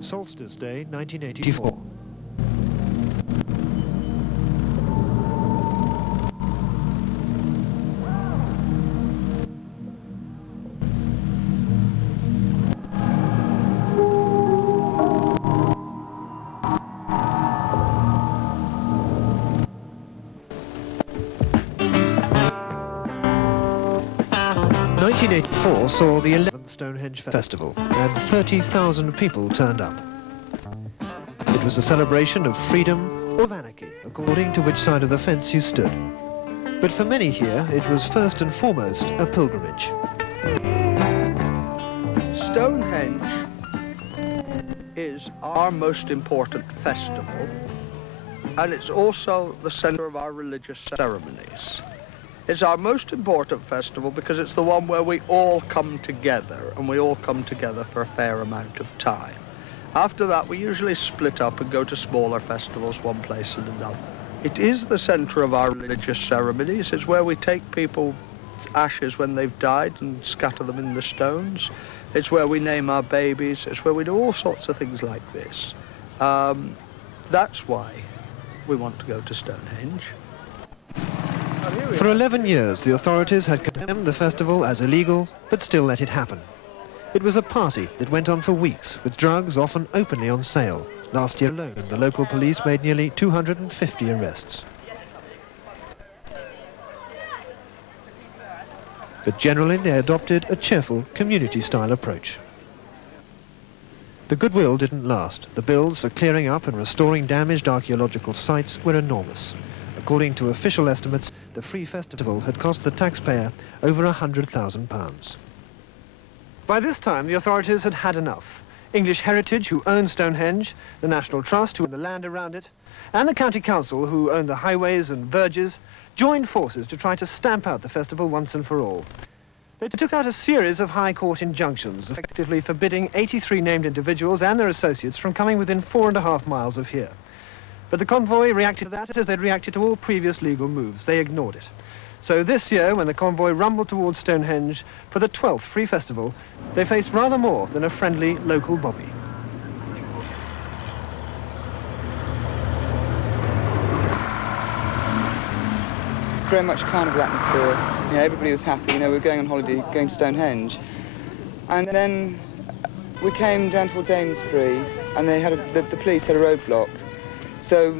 Solstice Day, 1984. '84 saw the 11th Stonehenge Festival, and 30,000 people turned up. It was a celebration of freedom or of anarchy, according to which side of the fence you stood. But for many here, it was first and foremost a pilgrimage. Stonehenge is our most important festival, and it's also the center of our religious ceremonies. It's our most important festival because it's the one where we all come together, and we all come together for a fair amount of time. After that, we usually split up and go to smaller festivals, one place and another. It is the center of our religious ceremonies. It's where we take people's ashes when they've died and scatter them in the stones. It's where we name our babies. It's where we do all sorts of things like this. That's why we want to go to Stonehenge. For 11 years, the authorities had condemned the festival as illegal, but still let it happen. It was a party that went on for weeks, with drugs often openly on sale. Last year alone, the local police made nearly 250 arrests. But generally, they adopted a cheerful, community-style approach. The goodwill didn't last. The bills for clearing up and restoring damaged archaeological sites were enormous. According to official estimates, the Free Festival had cost the taxpayer over £100,000. By this time, the authorities had had enough. English Heritage, who owned Stonehenge, the National Trust, who owned the land around it, and the County Council, who owned the highways and verges, joined forces to try to stamp out the festival once and for all. They took out a series of High Court injunctions, effectively forbidding 83 named individuals and their associates from coming within 4.5 miles of here. But the convoy reacted to that as they'd reacted to all previous legal moves. They ignored it. So this year, when the convoy rumbled towards Stonehenge for the 12th Free Festival, they faced rather more than a friendly local bobby. Very much carnival atmosphere. You know, everybody was happy. You know, we were going on holiday, going to Stonehenge. And then we came down towards Amesbury, and they had the police had a roadblock. So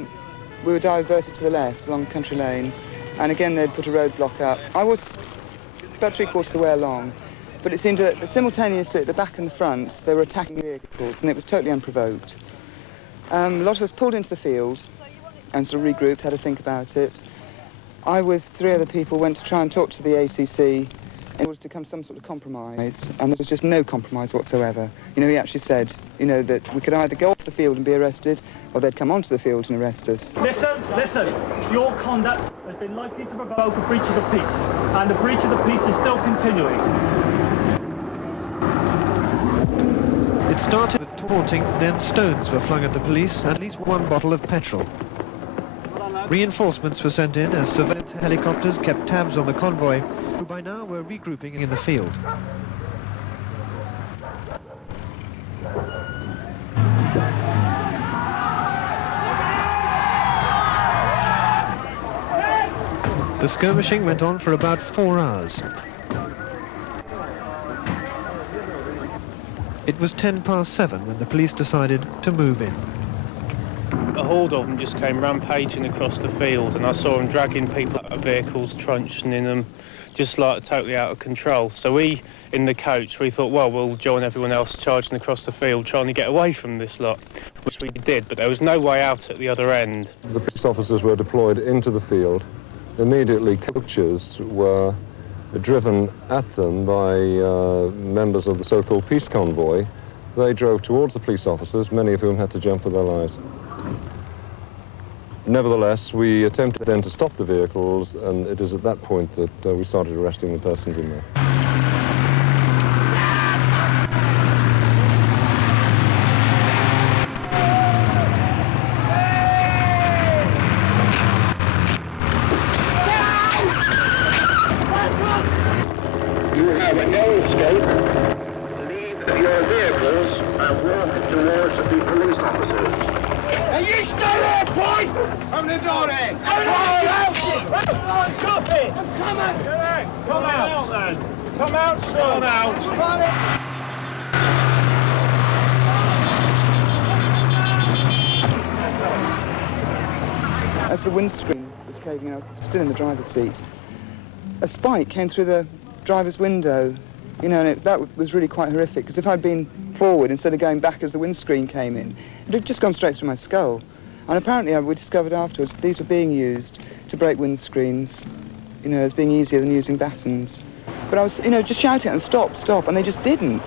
we were diverted to the left along Country Lane, and again they'd put a roadblock up. I was about 3/4 of the way along, but it seemed that simultaneously at the back and the front they were attacking vehicles, and it was totally unprovoked. A lot of us pulled into the field and sort of regrouped, had a think about it. I, with 3 other people, went to try and talk to the ACC in order to come to some sort of compromise, and there was just no compromise whatsoever. You know, he actually said, you know, that we could either go off the field and be arrested, or they'd come onto the field and arrest us. Listen, your conduct has been likely to provoke a breach of the peace, and the breach of the peace is still continuing. It started with taunting, then stones were flung at the police, and at least 1 bottle of petrol. Reinforcements were sent in as surveillance helicopters kept tabs on the convoy, who by now were regrouping in the field. The skirmishing went on for about 4 hours. It was 7:10 when the police decided to move in. A horde of them just came rampaging across the field, and I saw them dragging people out of vehicles, truncheoning in them, just like totally out of control. So we, in the coach, we thought, well, we'll join everyone else charging across the field, trying to get away from this lot, which we did, but there was no way out at the other end. The police officers were deployed into the field. Immediately, coaches were driven at them by members of the so-called peace convoy. They drove towards the police officers, many of whom had to jump for their lives. Nevertheless, we attempted then to stop the vehicles, and it is at that point that we started arresting the persons in there. You have no escape. Leave your vehicles and walk towards the police officers. Are you still there, boy? Open the door then. Come out! Stop it! Come on! Come out then! Come out, son! Come out! As the windscreen was caving in, I was still in the driver's seat. A spike came through the driver's window, you know, and that was really quite horrific, because if I'd been forward instead of going back as the windscreen came in, it had just gone straight through my skull. And apparently, we discovered afterwards, these were being used to break windscreens, you know, as being easier than using batons. But I was, you know, just shouting at them, stop, stop, and they just didn't.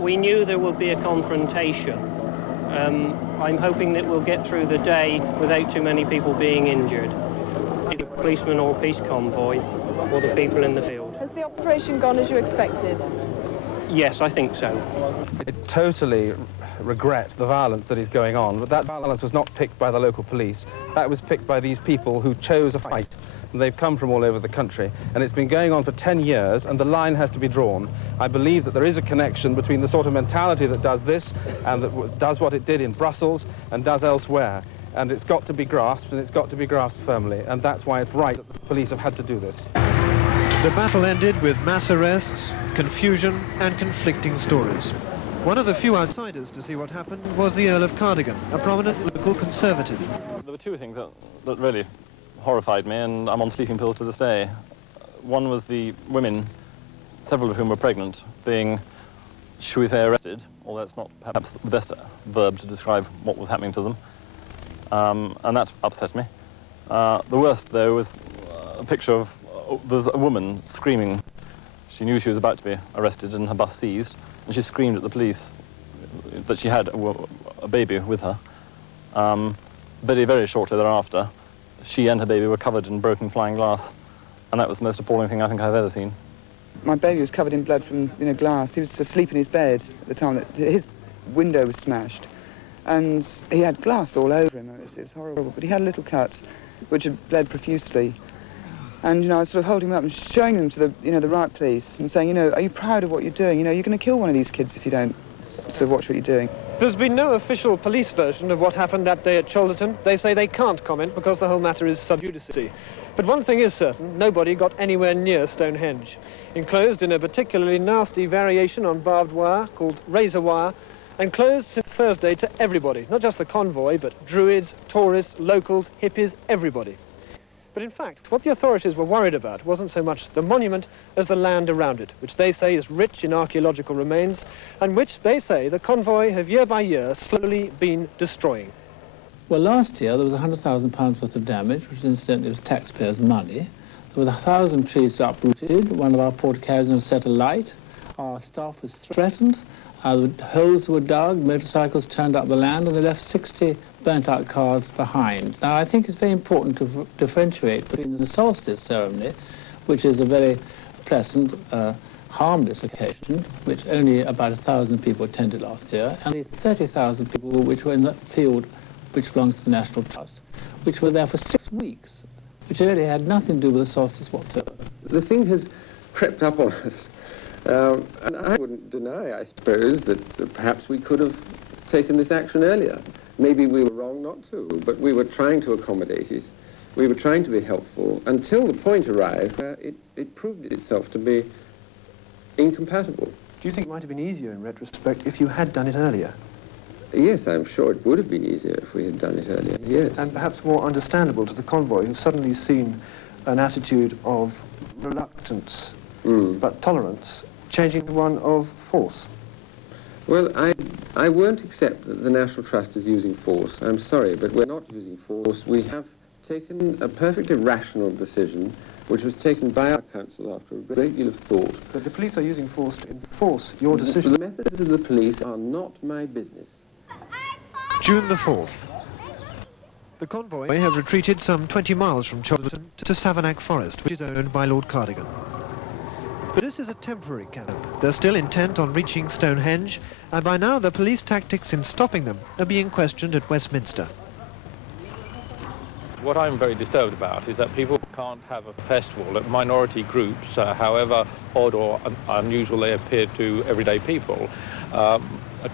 We knew there would be a confrontation. I'm hoping that we'll get through the day without too many people being injured. Either policemen or peace convoy, or the people in the field. Has the operation gone as you expected? Yes, I think so. I totally regret the violence that is going on, but that violence was not picked by the local police. That was picked by these people who chose a fight. And they've come from all over the country, and it's been going on for 10 years, and the line has to be drawn. I believe that there is a connection between the sort of mentality that does this and that does what it did in Brussels and does elsewhere. And it's got to be grasped, and it's got to be grasped firmly, and that's why it's right that the police have had to do this. The battle ended with mass arrests, confusion and conflicting stories. One of the few outsiders to see what happened was the Earl of Cardigan, a prominent local Conservative. There were two things that really horrified me, and I'm on sleeping pills to this day. One was the women, several of whom were pregnant, being, shall we say, arrested, although that's not perhaps the best verb to describe what was happening to them, and that upset me. The worst, though, was a picture of there's a woman screaming. She knew she was about to be arrested and her bus seized, and she screamed at the police that she had a baby with her. Very, very shortly thereafter, she and her baby were covered in broken flying glass, and that was the most appalling thing I think I've ever seen. My baby was covered in blood from, you know, glass. He was asleep in his bed at the time that his window was smashed, and he had glass all over him. It was horrible, but he had a little cut, which had bled profusely. And, you know, I was sort of holding him up and showing them to the, you know, the right police and saying, you know, are you proud of what you're doing? You know, you're going to kill one of these kids if you don't sort of watch what you're doing. There's been no official police version of what happened that day at Cholderton. They say they can't comment because the whole matter is sub judice. But one thing is certain, nobody got anywhere near Stonehenge. Enclosed in a particularly nasty variation on barbed wire called razor wire, and closed since Thursday to everybody, not just the convoy, but druids, tourists, locals, hippies, everybody. But in fact, what the authorities were worried about wasn't so much the monument as the land around it, which they say is rich in archaeological remains, and which they say the convoy have year by year slowly been destroying. Well, last year there was £100,000 worth of damage, which incidentally was taxpayers' money. There was 1,000 trees uprooted, one of our porta-cabins was set alight, our staff was threatened, the holes were dug, motorcycles turned up the land, and they left 60 burnt-out cars behind. Now, I think it's very important to differentiate between the solstice ceremony, which is a very pleasant, harmless occasion, which only about 1,000 people attended last year, and the 30,000 people which were in the field which belongs to the National Trust, which were there for 6 weeks, which really had nothing to do with the solstice whatsoever. The thing has crept up on us, and I wouldn't deny, I suppose, that perhaps we could have taken this action earlier. Maybe we were wrong not to, but we were trying to accommodate it. We were trying to be helpful until the point arrived where it proved itself to be incompatible. Do you think it might have been easier in retrospect if you had done it earlier? Yes, I'm sure it would have been easier if we had done it earlier, yes. And perhaps more understandable to the convoy, who've suddenly seen an attitude of reluctance, but tolerance, changing to one of force. Well, I won't accept that the National Trust is using force. I'm sorry, but we're not using force. We have taken a perfectly rational decision, which was taken by our council after a great deal of thought. But the police are using force to enforce your decision. The methods of the police are not my business. June the 4th. The convoy have retreated some 20 miles from Cholderton to Savernake Forest, which is owned by Lord Cardigan. But this is a temporary camp. They're still intent on reaching Stonehenge, and by now the police tactics in stopping them are being questioned at Westminster. What I'm very disturbed about is that people can't have a festival, that minority groups, however odd or unusual they appear to everyday people,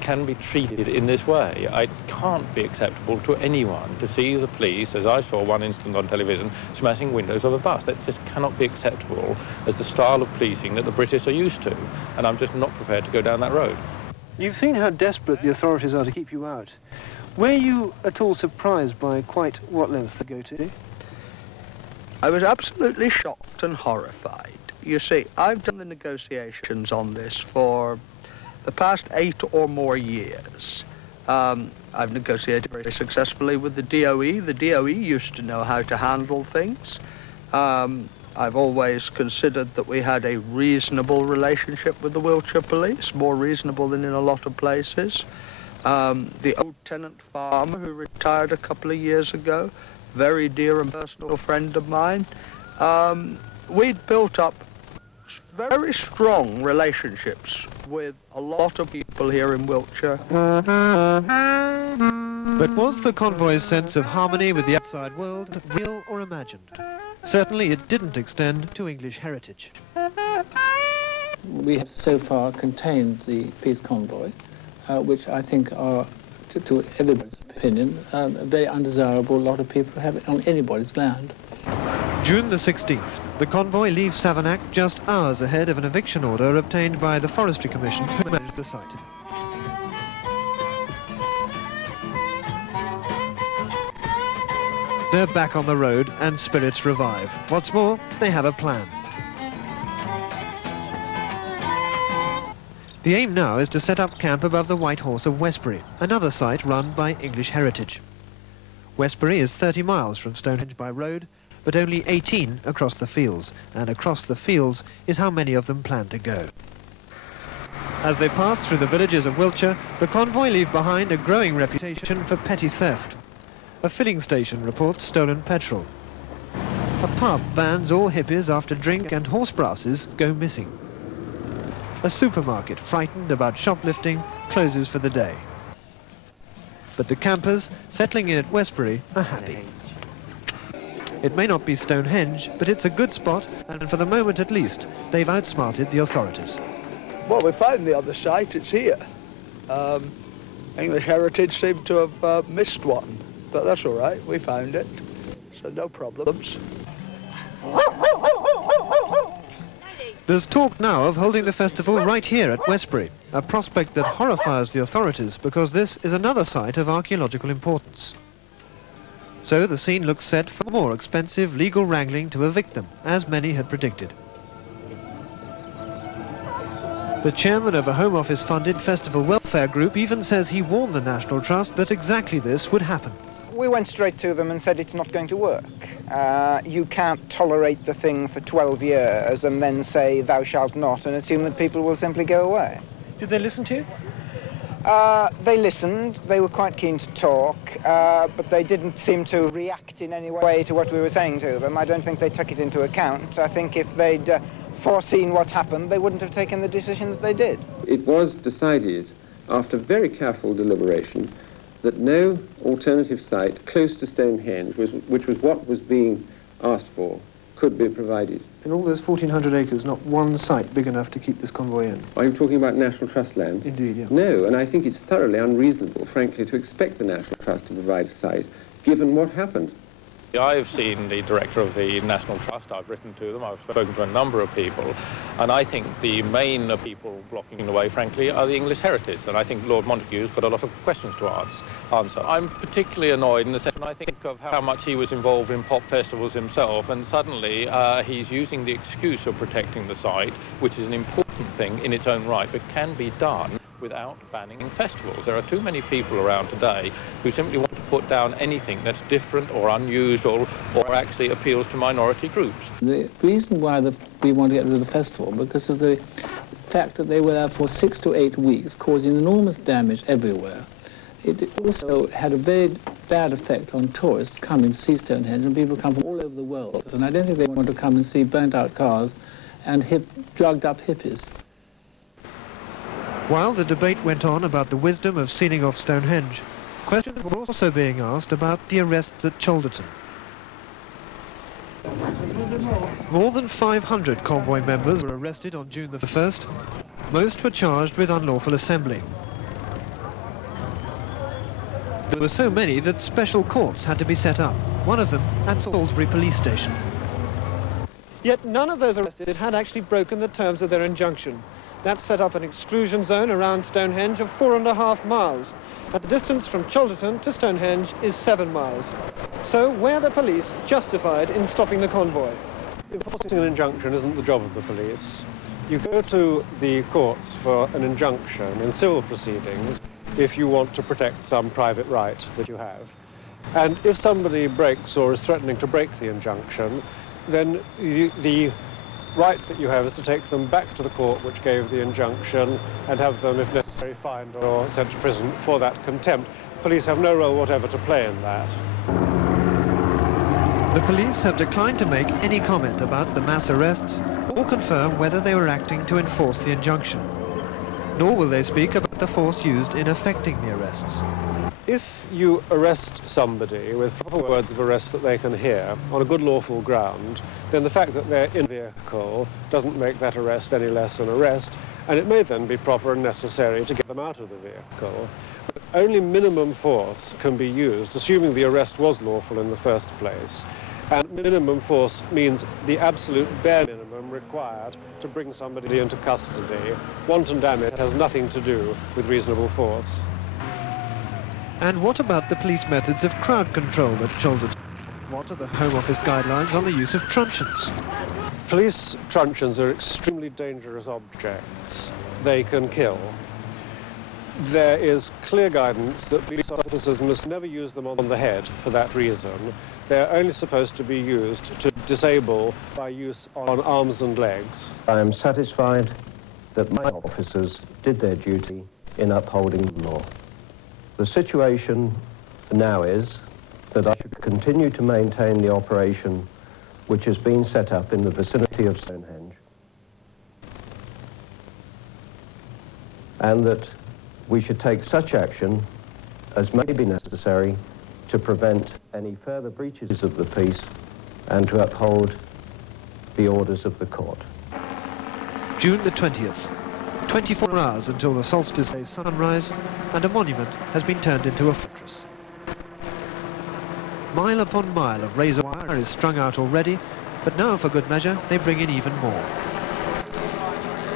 can be treated in this way. It can't be acceptable to anyone to see the police, as I saw one instance on television, smashing windows of a bus. That just cannot be acceptable as the style of policing that the British are used to, and I'm just not prepared to go down that road. You've seen how desperate the authorities are to keep you out. Were you at all surprised by quite what lengths they go to? I was absolutely shocked and horrified. You see, I've done the negotiations on this for the past 8 or more years. I've negotiated very successfully with the DOE. The DOE used to know how to handle things. I've always considered that we had a reasonable relationship with the Wiltshire Police, more reasonable than in a lot of places. The old tenant farmer who retired a couple of years ago, very dear and personal friend of mine, we'd built up very strong relationships with a lot of people here in Wiltshire. But was the convoy's sense of harmony with the outside world real or imagined? Certainly it didn't extend to English heritage. We have so far contained the peace convoy, which I think are, to everybody's opinion, a very undesirable lot of people have it on anybody's land. June the 16th, the convoy leaves Savernake just hours ahead of an eviction order obtained by the Forestry Commission who managed the site. They're back on the road and spirits revive. What's more, they have a plan. The aim now is to set up camp above the White Horse of Westbury, another site run by English heritage. Westbury is 30 miles from Stonehenge by road, but only 18 across the fields, and across the fields is how many of them plan to go. As they pass through the villages of Wiltshire, the convoy leave behind a growing reputation for petty theft. A filling station reports stolen petrol. A pub bans all hippies after drink and horse brasses go missing. A supermarket, frightened about shoplifting, closes for the day. But the campers, settling in at Westbury, are happy. It may not be Stonehenge, but it's a good spot, and for the moment at least, they've outsmarted the authorities. Well, we found the other site, it's here. English heritage seemed to have missed one, but that's all right, we found it, so no problems. There's talk now of holding the festival right here at Westbury, a prospect that horrifies the authorities because this is another site of archaeological importance. So the scene looks set for more expensive legal wrangling to evict them, as many had predicted. The chairman of a Home Office-funded festival welfare group even says he warned the National Trust that exactly this would happen. We went straight to them and said it's not going to work. You can't tolerate the thing for 12 years and then say thou shalt not and assume that people will simply go away. Did they listen to you? They listened, they were quite keen to talk, but they didn't seem to react in any way to what we were saying to them. I don't think they took it into account. I think if they'd foreseen what happened, they wouldn't have taken the decision that they did. It was decided, after very careful deliberation, that no alternative site close to Stonehenge, which was what was being asked for, could be provided. In all those 1,400 acres, not one site big enough to keep this convoy in? Are you talking about National Trust land? Indeed, yeah. No, and I think it's thoroughly unreasonable, frankly, to expect the National Trust to provide a site, given what happened. I've seen the director of the National Trust, I've written to them, I've spoken to a number of people, and I think the main people blocking the way, frankly, are the English heritage, and I think Lord Montagu's got a lot of questions to answer. I'm particularly annoyed in the sense when I think of how much he was involved in pop festivals himself, and suddenly he's using the excuse of protecting the site, which is an important thing in its own right, but can be done without banning festivals. There are too many people around today who simply want to put down anything that's different or unusual or actually appeals to minority groups. The reason why we want to get rid of the festival because of the fact that they were there for 6 to 8 weeks, causing enormous damage everywhere. It also had a very bad effect on tourists coming to see Stonehenge, and people come from all over the world. And I don't think they want to come and see burnt-out cars and drugged-up hippies. While the debate went on about the wisdom of sealing off Stonehenge, questions were also being asked about the arrests at Cholderton. More than 500 convoy members were arrested on June the 1st. Most were charged with unlawful assembly. There were so many that special courts had to be set up, one of them at Salisbury police station. Yet none of those arrested had actually broken the terms of their injunction. That set up an exclusion zone around Stonehenge of 4.5 miles. And the distance from Cholderton to Stonehenge is 7 miles. So were the police justified in stopping the convoy? Enforcing an injunction isn't the job of the police. You go to the courts for an injunction in civil proceedings if you want to protect some private right that you have. And if somebody breaks or is threatening to break the injunction, then the right that you have is to take them back to the court which gave the injunction and have them, if necessary, fined or sent to prison for that contempt. Police have no role whatever to play in that. The police have declined to make any comment about the mass arrests or confirm whether they were acting to enforce the injunction. Nor will they speak about the force used in effecting the arrests. If you arrest somebody with proper words of arrest that they can hear on a good lawful ground, then the fact that they're in the vehicle doesn't make that arrest any less an arrest, and it may then be proper and necessary to get them out of the vehicle. But only minimum force can be used, assuming the arrest was lawful in the first place. And minimum force means the absolute bare minimum required to bring somebody into custody. Wanton damage has nothing to do with reasonable force. And what about the police methods of crowd control at Cholderton? What are the Home Office guidelines on the use of truncheons? Police truncheons are extremely dangerous objects. They can kill. There is clear guidance that police officers must never use them on the head for that reason. They're only supposed to be used to disable by use on arms and legs. I am satisfied that my officers did their duty in upholding the law. The situation now is that I should continue to maintain the operation which has been set up in the vicinity of Stonehenge, and that we should take such action as may be necessary to prevent any further breaches of the peace and to uphold the orders of the court. June the 20th. 24 hours until the solstice day sunrise, and a monument has been turned into a fortress. Mile upon mile of razor wire is strung out already, but now for good measure they bring in even more.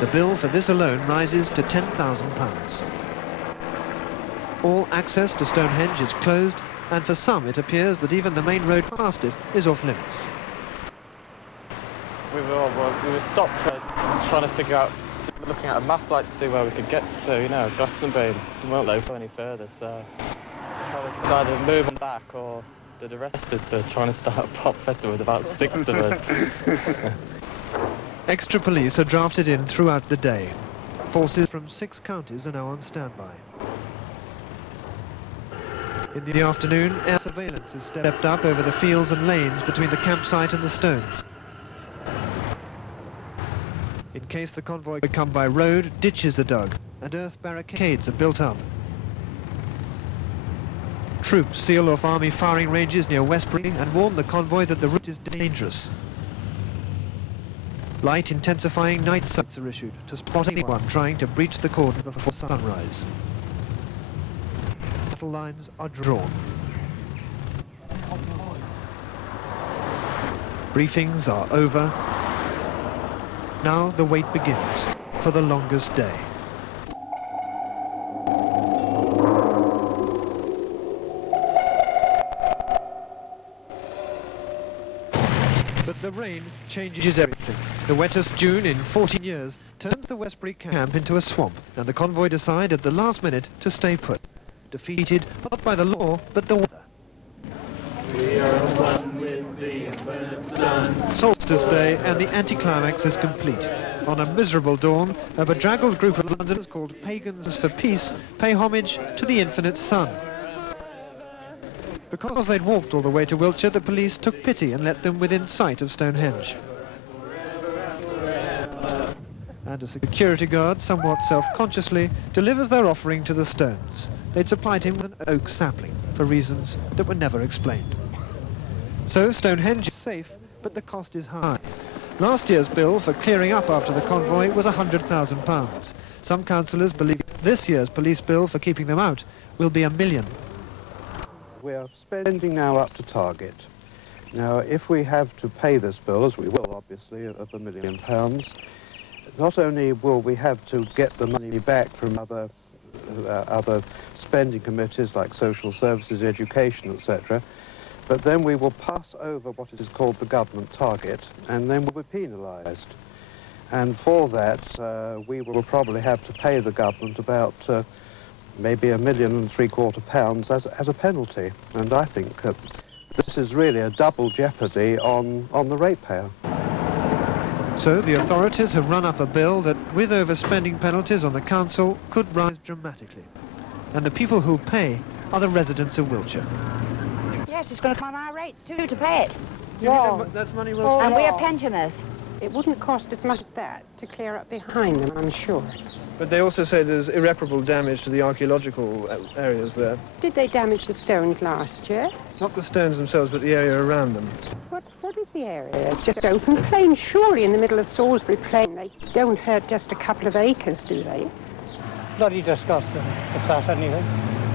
The bill for this alone rises to £10,000. All access to Stonehenge is closed, and for some it appears that even the main road past it is off limits. We were stopped trying to figure out, looking at a map like to see where we could get to, you know, Glastonbury. We won't let us go any further, so it's either moving back or they'd arrest us for trying to start a pop festival with about 6 of us. Extra police are drafted in throughout the day. Forces from 6 counties are now on standby. In the afternoon, air surveillance is stepped up over the fields and lanes between the campsite and the stones. In case the convoy could come by road, ditches are dug and earth barricades are built up. Troops seal off army firing ranges near Westbury and warn the convoy that the route is dangerous. Light intensifying night sights are issued to spot anyone trying to breach the cordon before sunrise. Battle lines are drawn. Briefings are over. Now the wait begins for the longest day. But the rain changes everything. The wettest June in 14 years turns the Westbury camp into a swamp, and the convoy decide at the last minute to stay put. Defeated not by the law, but the weather. We are one with the infinite sun. Solstice Day, and the anticlimax is complete. On a miserable dawn, a bedraggled group of Londoners called Pagans for Peace pay homage to the infinite sun. Because they'd walked all the way to Wiltshire, the police took pity and let them within sight of Stonehenge. And a security guard, somewhat self-consciously, delivers their offering to the stones. They'd supplied him with an oak sapling, for reasons that were never explained. So Stonehenge is safe, but the cost is high. Last year's bill for clearing up after the convoy was £100,000. Some councillors believe this year's police bill for keeping them out will be £1 million. We are spending now up to target. Now, if we have to pay this bill, as we will obviously, of £1 million, not only will we have to get the money back from other spending committees like social services, education, etc., but then we will pass over what is called the government target, and then we'll be penalised. And for that, we will probably have to pay the government about maybe £1.75 million as a penalty. And I think this is really a double jeopardy on the ratepayer. So the authorities have run up a bill that, with overspending penalties on the council, could rise dramatically. And the people who'll pay are the residents of Wiltshire. Yes, it's going to come on our rates too to pay it. That's money well And we are pensioners. It wouldn't cost as much as that to clear up behind them, I'm sure. But they also say there's irreparable damage to the archaeological areas there. Did they damage the stones last year? Not the stones themselves, but the area around them. What is the area? It's just open plain, surely, in the middle of Salisbury Plain. They don't hurt just a couple of acres, do they? Bloody disgusting, if that's anything.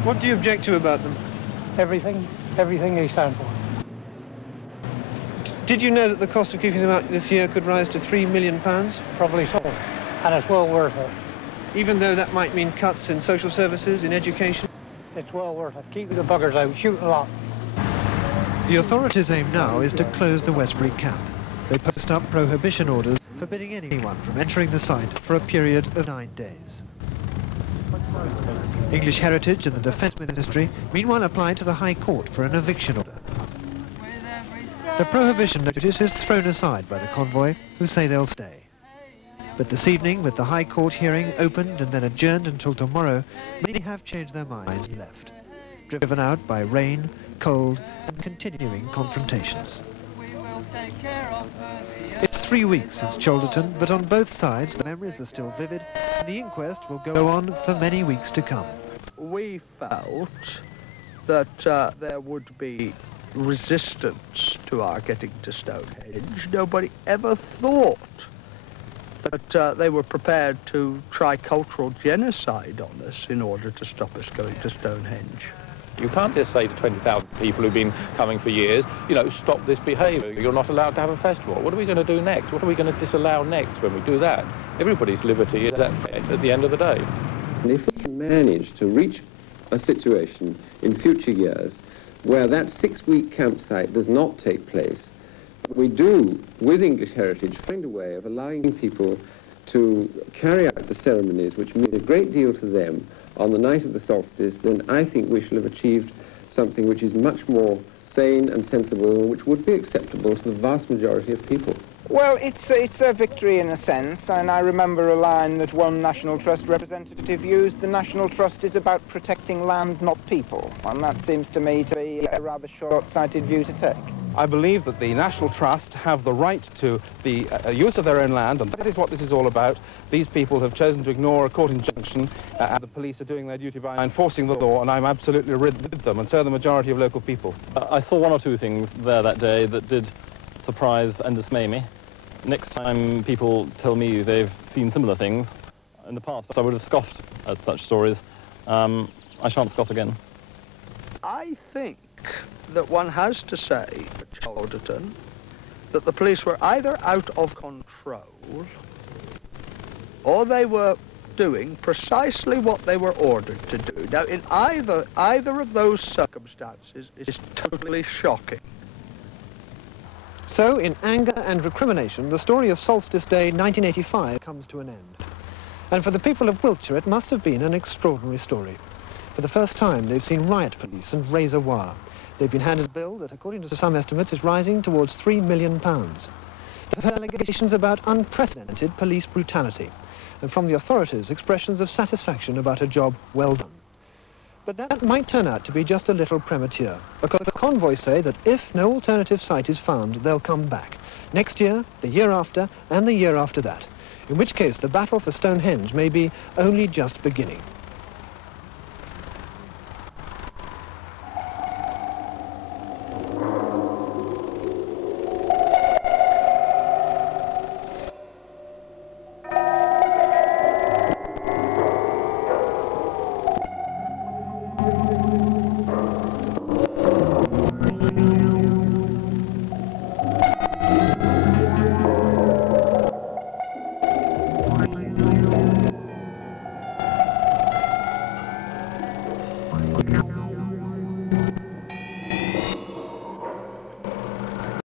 What do you object to about them? Everything they stand for. Did you know that the cost of keeping them out this year could rise to £3 million? Probably so, and it's well worth it. Even though that might mean cuts in social services, in education? It's well worth it. Keep the buggers out, shoot a lot. The authorities' aim now is to close the Westbury camp. They post up prohibition orders forbidding anyone from entering the site for a period of 9 days. English Heritage and the Defence Ministry meanwhile applied to the High Court for an eviction order. The prohibition notice is thrown aside by the convoy, who say they'll stay. But this evening, with the High Court hearing opened and then adjourned until tomorrow, many have changed their minds and left, driven out by rain, cold and continuing confrontations. It's 3 weeks since Cholderton, but on both sides the memories are still vivid and the inquest will go on for many weeks to come. We felt that there would be resistance to our getting to Stonehenge. Nobody ever thought that they were prepared to try cultural genocide on us in order to stop us going to Stonehenge. You can't just say to 20,000 people who've been coming for years, you know, stop this behaviour. You're not allowed to have a festival. What are we going to do next? What are we going to disallow next when we do that? Everybody's liberty is at the end of the day. And if we can manage to reach a situation in future years where that 6-week campsite does not take place, we do, with English Heritage, find a way of allowing people to carry out the ceremonies which mean a great deal to them on the night of the solstice, then I think we shall have achieved something which is much more sane and sensible and which would be acceptable to the vast majority of people. Well, it's a victory in a sense, and I remember a line that one National Trust representative used: the National Trust is about protecting land, not people, and that seems to me to be a rather short-sighted view to take. I believe that the National Trust have the right to the use of their own land, and that is what this is all about. These people have chosen to ignore a court injunction, and the police are doing their duty by enforcing the law, and I'm absolutely with them, and so are the majority of local people. I saw one or two things there that day that did surprise and dismay me. Next time people tell me they've seen similar things, in the past I would have scoffed at such stories. I shan't scoff again. I think that one has to say at Cholderton that the police were either out of control or they were doing precisely what they were ordered to do. Now, in either of those circumstances, it is totally shocking. So, in anger and recrimination, the story of Solstice Day 1985 comes to an end. And for the people of Wiltshire, it must have been an extraordinary story. For the first time, they've seen riot police and razor wire. They've been handed a bill that, according to some estimates, is rising towards £3 million. They've heard allegations about unprecedented police brutality, and from the authorities, expressions of satisfaction about a job well done. But that might turn out to be just a little premature, because the convoy say that if no alternative site is found, they'll come back. Next year, the year after, and the year after that, in which case the battle for Stonehenge may be only just beginning.